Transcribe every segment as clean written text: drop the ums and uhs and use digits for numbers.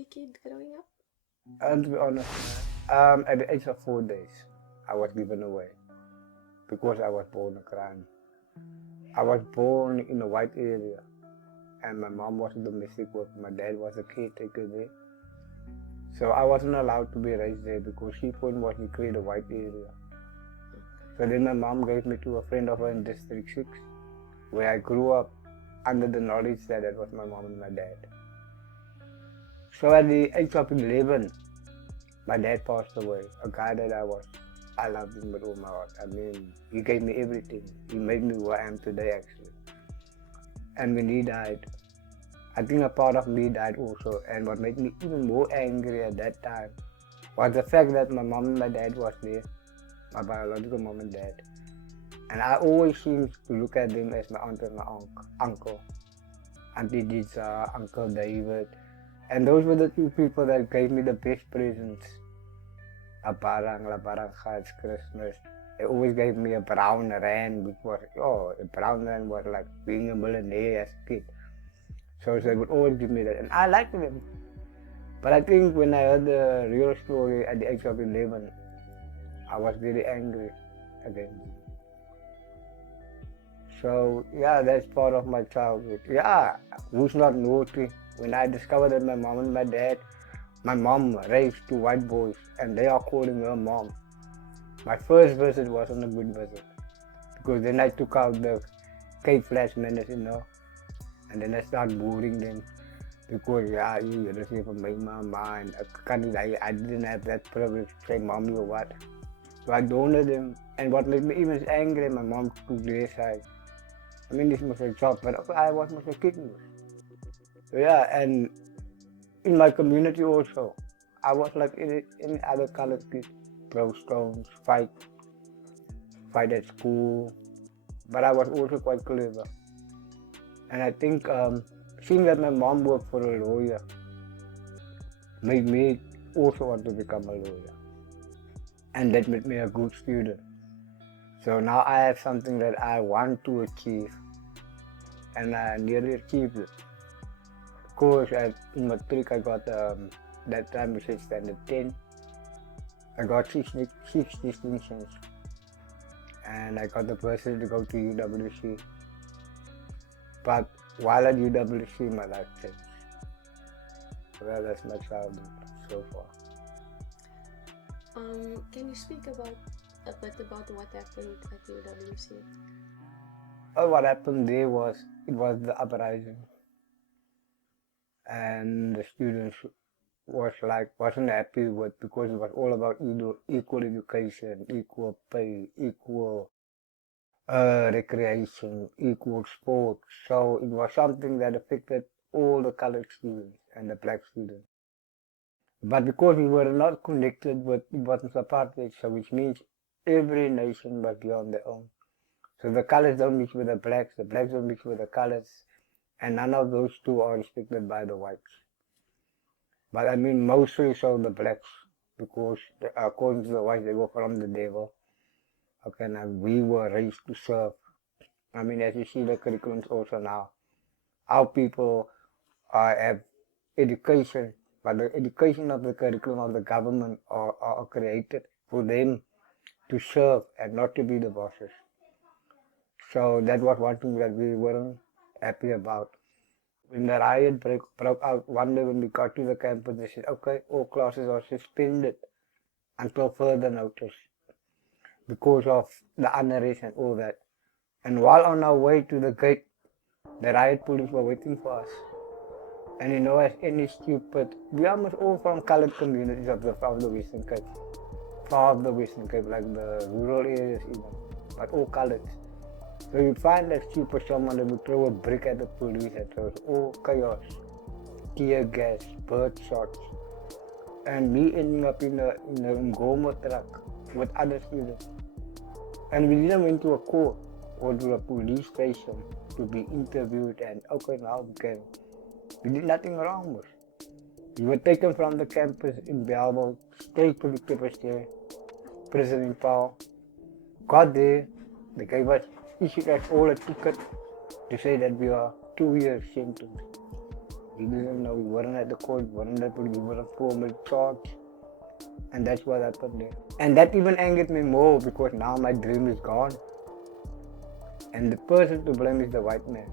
happy kid growing up? And to be honest, at the age of 4 days, I was given away because I was born a crime. I was born in a white area, and my mom was a domestic worker. My dad was a caretaker there. So I wasn't allowed to be raised there because she point was we create a white area. So then my mom gave me to a friend of her in District 6, where I grew up under the knowledge that it was my mom and my dad. So at the age of 11, my dad passed away, a guy that I loved him with all my heart. I mean, he gave me everything. He made me who I am today, actually. And when he died, I think a part of me died also. And what made me even more angry at that time was the fact that my mom and my dad was there, my biological mom and dad. And I always seemed to look at them as my aunt and my uncle. Auntie Dita, Uncle David. And those were the two people that gave me the best presents. A barang God's Christmas. They always gave me a brown rand, which was, a brown rand was like being a millionaire as a kid. So they would always give me that. And I liked them. But I think when I heard the real story at the age of 11, I was very angry against them. So yeah, that's part of my childhood. Yeah, who's not naughty? When I discovered that my mom and my mom raised two white boys and they are calling her mom. My first visit wasn't a good visit because then I took out the Cape Flash menace, and then I started boring them because you're listening from my mama and I didn't have that privilege to say mommy or what. So I doned them, and what made me even angry, my mom took their side. I mean, this was a job, but I was a kid. So yeah, and in my community also, I was like any other colored kid. Throw stones, fight at school, but I was also quite clever. And I think seeing that my mom worked for a lawyer made me also want to become a lawyer. And that made me a good student. So now I have something that I want to achieve, and I nearly achieved it. Of course, in matric I got that time we said standard 10. I got six distinctions, and I got the person to go to UWC. But while at UWC, my life changed. Well, that's my childhood so far. Can you speak a bit about what happened at UWC? What happened there was the uprising, and the students wasn't happy with because it was all about equal education, equal pay, equal recreation, equal sports. So it was something that affected all the colored students and the black students. But because we were not connected with it wasn't apartheid, so which means every nation must be on their own. So the colors don't mix with the blacks don't mix with the colors, and none of those two are respected by the whites. But I mean mostly so the blacks, because according to the whites they were from the devil. Okay, now we were raised to serve. I mean, as you see the curriculums also now, our people have education, but the education of the curriculum of the government are created for them to serve and not to be the bosses. So that was one thing that we weren't happy about. When the riot broke out one day when we got to the campus, they said, okay, all classes are suspended until further notice because of the unrest and all that. And while on our way to the gate, the riot police were waiting for us. And as any stupid, we almost all from colored communities of the Western Cape. Far of the Western Cape, like the rural areas even, but all colored. So you find that stupid someone that would throw a brick at the police and so it's all chaos. Tear gas, bird shots. And me ending up in a Ngoma truck with other students. And we didn't went to a court or to a police station to be interviewed and okay now we did nothing wrong with. We were taken from the campus in Belleville straight to the Kipperstead prison in Paul. Got there, they issued us all a ticket to say that we are 2 years sentenced. We didn't know, we weren't at the court, we weren't at the, we weren't formally charged. And that's what happened there. And that even angered me more because now my dream is gone. And the person to blame is the white man.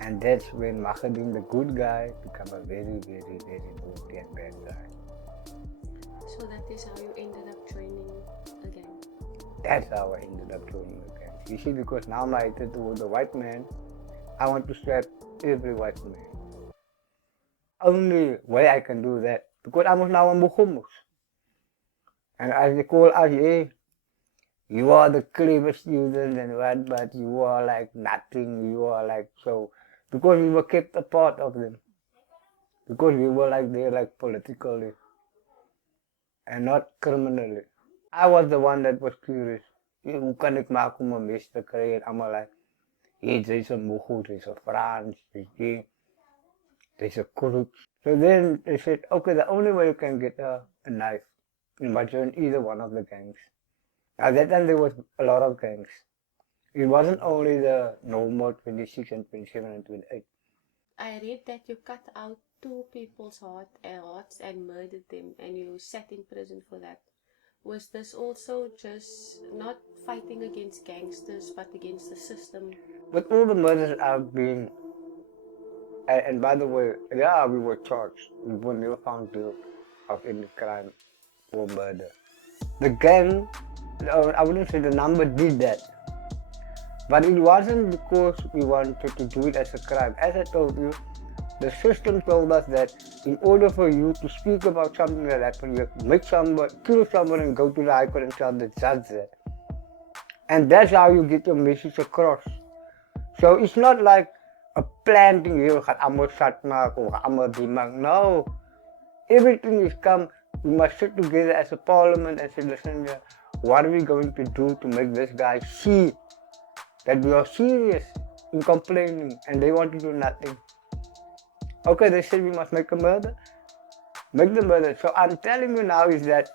And that's when Maga, the good guy, become a very, very, very naughty and bad guy. So that is how you ended up joining a gang. That's how I ended up joining the gang. You see, because now my attitude toward the white man, I want to slap every white man. Only way I can do that, because I was now a Muhumus. And as they call us, hey, you are the clever student and what, but you are like nothing, you are like so, because we were kept apart of them. Because we were like there like politically and not criminally. I was the one that was curious. Hoe kan ik maken om een mes te krijgen? Allemaal like, hey, there's a Mugu, there's a Frans, there's a Kuruk. So then they said, okay, the only way you can get a knife, you must join either one of the gangs. At that time there was a lot of gangs. It wasn't only the normal 26 and 27 and 28. I read that you cut out two people's hearts and murdered them, and you sat in prison for that. Was this also just not fighting against gangsters, but against the system? With all the murders I've been, and by the way, yeah, we were charged. We were never found guilty of any crime or murder. The gang, I wouldn't say the number did that. But it wasn't because we wanted to do it as a crime. As I told you, the system told us that in order for you to speak about something that happened, you have to make somebody, kill someone and go to the high court and tell the judge that. And that's how you get your message across. So it's not like a plan thing here, no. Everything is come, we must sit together as a parliament and say, listen here, what are we going to do to make this guy see that we are serious in complaining and they want to do nothing. Okay, they said we must make a murder. Make the murder. So I'm telling you now is that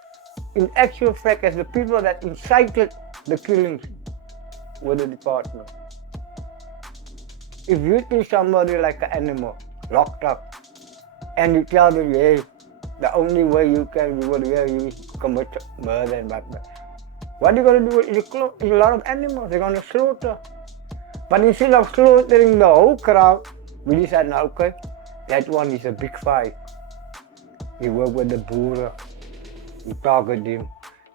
in actual fact, as the people that incited the killings were the department. If you treat somebody like an animal, locked up, and you tell them, hey, the only way you can reward you is to commit murder and whatnot. What are you going to do is a lot of animals, they're going to slaughter. But instead of slaughtering the whole crowd, we decided, okay, that one is a big fight. We work with the Boer, we target him.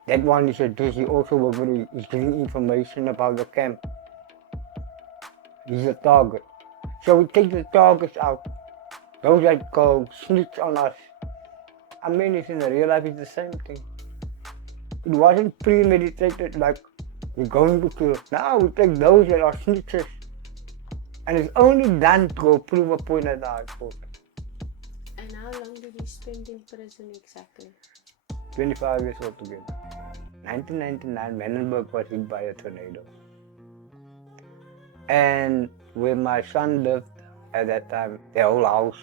That one is a dish, we also work with him, he's giving information about the camp. He's a target. So we take the targets out. Those that go snitch on us. I mean, it's in the real life, it's the same thing. It wasn't premeditated like we're going to kill. Now we take those that are snitches. And it's only done to go prove a point at the high court. And how long did you spend in prison exactly? 25 years altogether. 1999, Menenberg was hit by a tornado. And where my son lived at that time, the whole house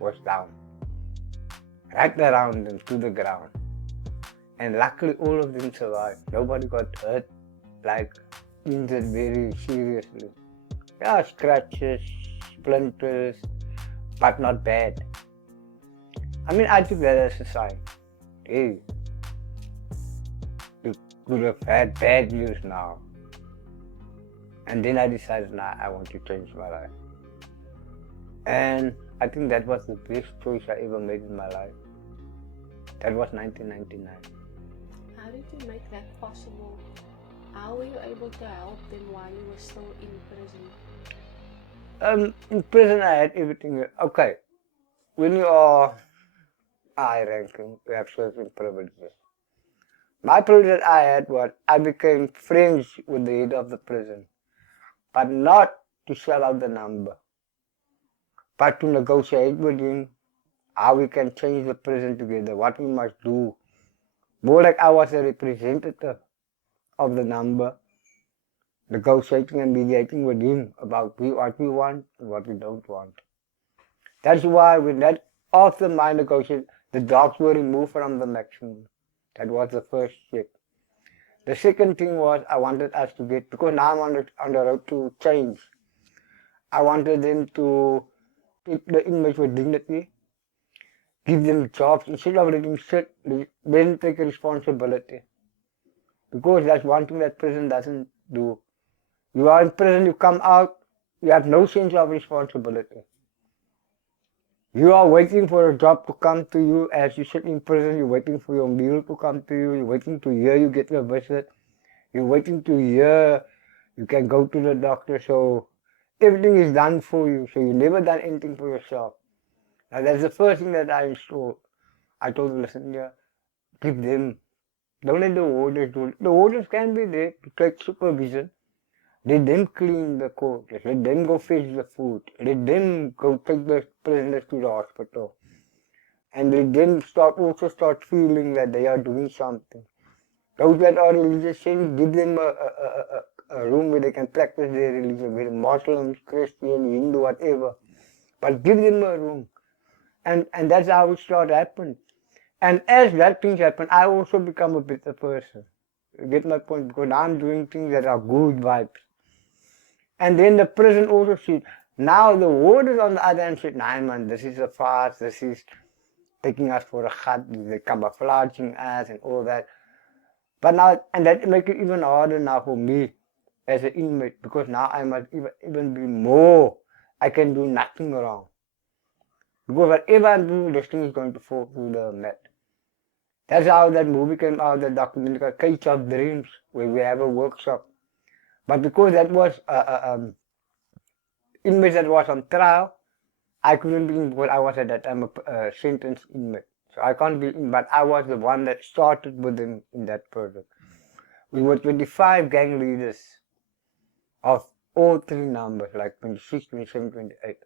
was down. Right around them to the ground. And luckily all of them survived. Nobody got hurt, like injured very seriously. Yeah, scratches, splinters, but not bad. I mean, I took that as a sign. Hey, you could have had bad news now. And then I decided, nah, I want to change my life. And I think that was the best choice I ever made in my life. That was 1999. How did you make that possible? How were you able to help them while you were still in prison? In prison I had everything. Okay, when you are high ranking, you have certain privileges. My privilege that I had was I became friends with the head of the prison, but not to sell out the number, but to negotiate with him how we can change the prison together, what we must do. More like I was a representative of the number, negotiating and mediating with him about what we want and what we don't want. That's why when that after my negotiation, the dogs were removed from the maximum. That was the first step. The second thing was I wanted us to get, because now I'm on the road to change. I wanted them to treat the inmates with dignity, give them jobs instead of letting sit, then take responsibility. Because that's one thing that prison doesn't do. You are in prison, you come out, you have no sense of responsibility. You are waiting for a job to come to you as you sit in prison, you're waiting for your meal to come to you, you're waiting to hear you get a visit, you're waiting to hear you can go to the doctor, so everything is done for you, so you never done anything for yourself. Now that's the first thing that I installed. I told them, listen here, give them, don't let the warders do it. The warders can be there to take supervision. Let them clean the quarters, let them go fetch the food, let them go take the prisoners to the hospital. And let them also start feeling that they are doing something. Those that are religious, give them a room where they can practice their religion, whether Muslims, Christian, Hindu, whatever. But give them a room. And that's how it started happening. And as that things happen, I also become a better person. You get my point? Because I'm doing things that are good vibes. And then the prison also said, now the warders on the other hand said, nah man, this is a farce, this is taking us for a khat, they're camouflaging us and all that. But now, and that makes it even harder now for me as an inmate, because now I must even be more, I can do nothing wrong. Because whatever I do, this thing is going to fall through the mat. That's how that movie came out, the documentary called Cage of Dreams, where we have a workshop. But because that was inmate that was on trial, I couldn't be in because I was at that time a sentenced inmate. So I can't be in, but I was the one that started with them in that project. We were 25 gang leaders of all three numbers, like 26, 27, 28.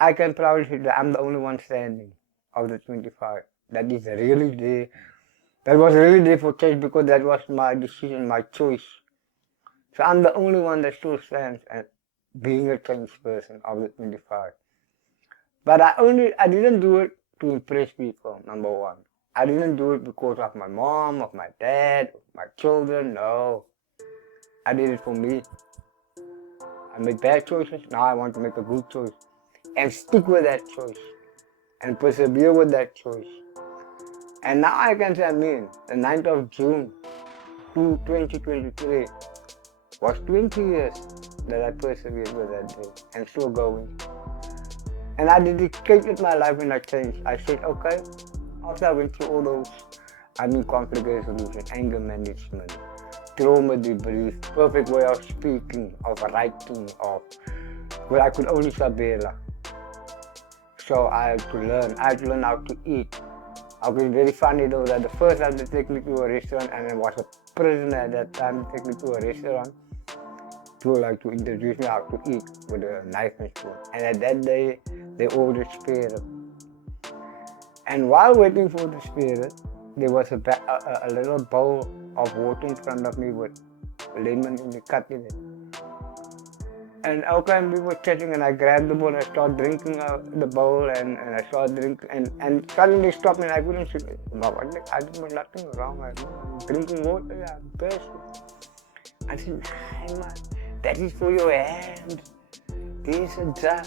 I can proudly say that I'm the only one standing of the 25. That is really there. That was really there for change because that was my decision, my choice. So I'm the only one that still stands and being a changed person of the 25. But I didn't do it to impress people, number one. I didn't do it because of my mom, of my dad, of my children, no. I did it for me. I made bad choices, now I want to make a good choice. And stick with that choice. And persevere with that choice. And now I can say, the 9th of June 2023 was 20 years that I persevered with that day and still going. And I dedicated my life when I changed. I said, okay, after I went through all those, conflict resolution, anger management, trauma debrief, perfect way of speaking, of writing, well, I could only Sabela. So I had to learn how to eat. I was very funny though that the first time they took me to a restaurant, and I was a prisoner at that time, they took me to a restaurant to introduce me how to eat with a knife and spoon. And at that day, they ordered spare rib. And while waiting for the spare rib, there was a little bowl of water in front of me with lemon in the cut in it. And okay, we were chatting, and I grabbed the bowl and I started drinking the bowl, and I started drinking, and suddenly stopped me and I couldn't see. I did nothing wrong. I'm drinking water, I'm thirsty. I said, nah, man, that is for your hand. This is a drug.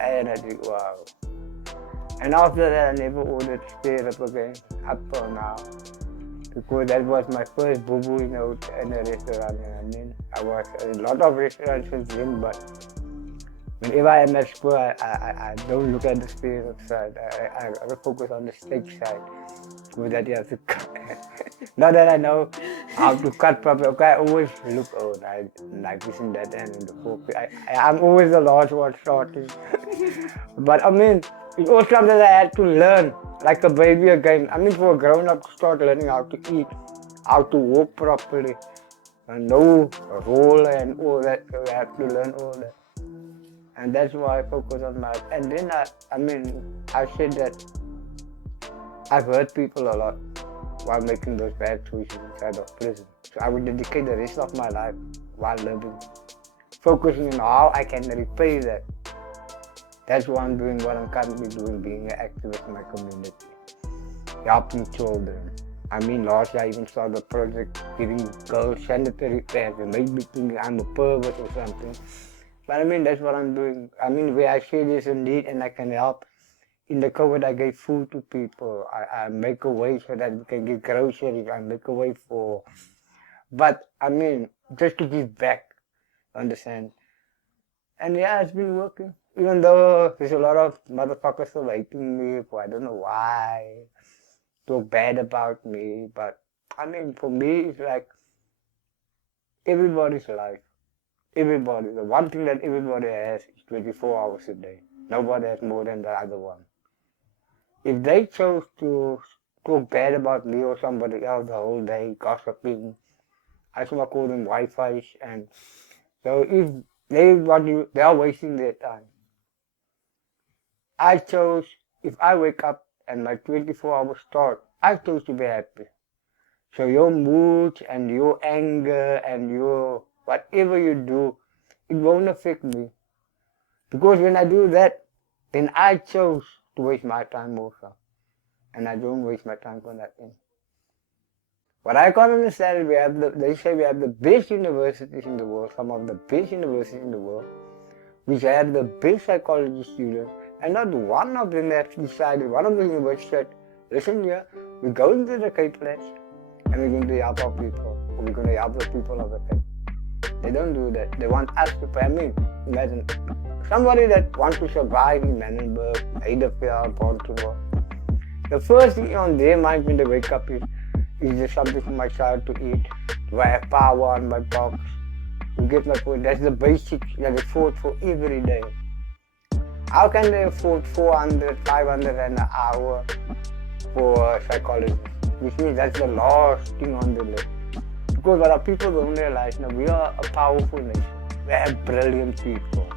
And I think, wow. And after that, I never ordered spare rib again, up till now. Because that was my first boo-boo in a restaurant. I was at a lot of restaurants since then, but whenever I'm at school, I don't look at the spare rib side. I focus on the steak side. Because that you have to cut. Not that I know how to cut properly. Okay, I always look, I like this and that and in the fork. I'm always the last one starting. But it was something that I had to learn, like a baby again. For a grown-up to start learning how to eat, how to walk properly, and know roll and all that. So I have to learn all that. And that's why I focus on my. And then I said that I've hurt people a lot while making those bad choices inside of prison. So I would dedicate the rest of my life while living, focusing on how I can repay that. That's why I'm doing what I'm currently doing, being an activist in my community, helping children. Last year I even started a project giving girls sanitary pads. It made me think I'm a pervert or something. But I mean, that's what I'm doing. I mean, where I see there's a need and I can help. In the COVID, I gave food to people. I make a way so that we can get groceries. I make a way for, but I mean, just to give back, understand? And yeah, it's been working. Even though there's a lot of motherfuckers still hating me for I don't know why, talk bad about me. But I mean, for me, it's like everybody's life. Everybody. The one thing that everybody has is 24 hours a day. Nobody has more than the other one. If they chose to talk bad about me or somebody else the whole day, gossiping, I just want to call them Wi-Fi's, and so if they are wasting their time. I chose, if I wake up and my 24 hours start, I chose to be happy. So your mood and your anger and your whatever you do, it won't affect me. Because when I do that, then I chose to waste my time also. And I don't waste my time for nothing. What I can't understand is they say we have the best universities in the world, some of the best universities in the world, which have the best psychology students, and not one of them has decided, one of the universities said, listen here, we're going to the Cape Flats and we're going to help our people, or we're going to help the people of the Cape. They don't do that. They want us to pay. I mean, imagine somebody that wants to survive in Manenberg, Heidelberg, Baltimore. The first thing on their mind when they wake up is there something for my child to eat? Do I have power on my box? You get my point? That's the basics that they afford for every day. How can they afford 400, 500 an hour for psychology? Which means that's the last thing on the list. Because what our people don't realize, now we are a powerful nation. We have brilliant people.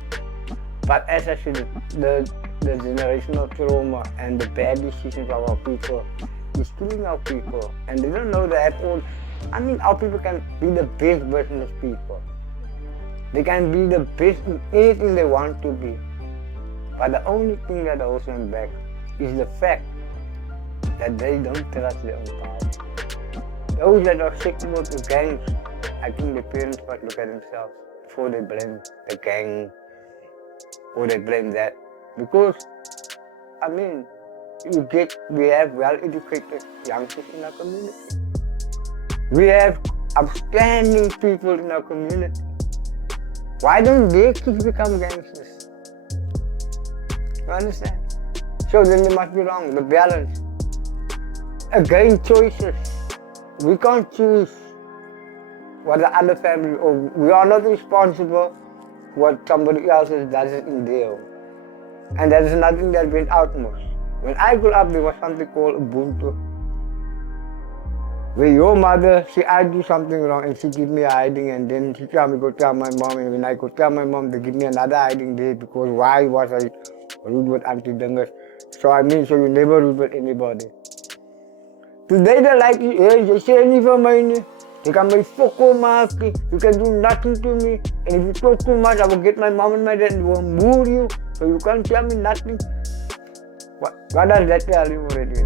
But as I said, the generational trauma and the bad decisions of our people is killing our people. And they don't know that at all. I mean, our people can be the best version of people. They can be the best in anything they want to be. But the only thing that holds them back is the fact that they don't trust their own power. Those that are susceptible to gangs, I think the parents must look at themselves before they blame the gang or they blame that. Because, I mean, we have well-educated youngsters in our community. We have upstanding people in our community. Why don't their kids become gangsters? You understand? So then they must be wrong, the balance. Again, choices. We can't choose what the other family, or we are not responsible for what somebody else does in their. And that is nothing that went outmost. When I grew up, there was something called Ubuntu. Where your mother, I do something wrong and she give me a hiding, and then she tell me go tell my mom, and when I go tell my mom, they give me another hiding day because why was I rude with Auntie Dungas? So I mean, so you never rude with anybody. Today they like you, hey, you say anything for me. You can make foko marky, you can do nothing to me, and if you talk too much, I will get my mom and my dad and will move you, so you can't tell me nothing. What does that tell you already?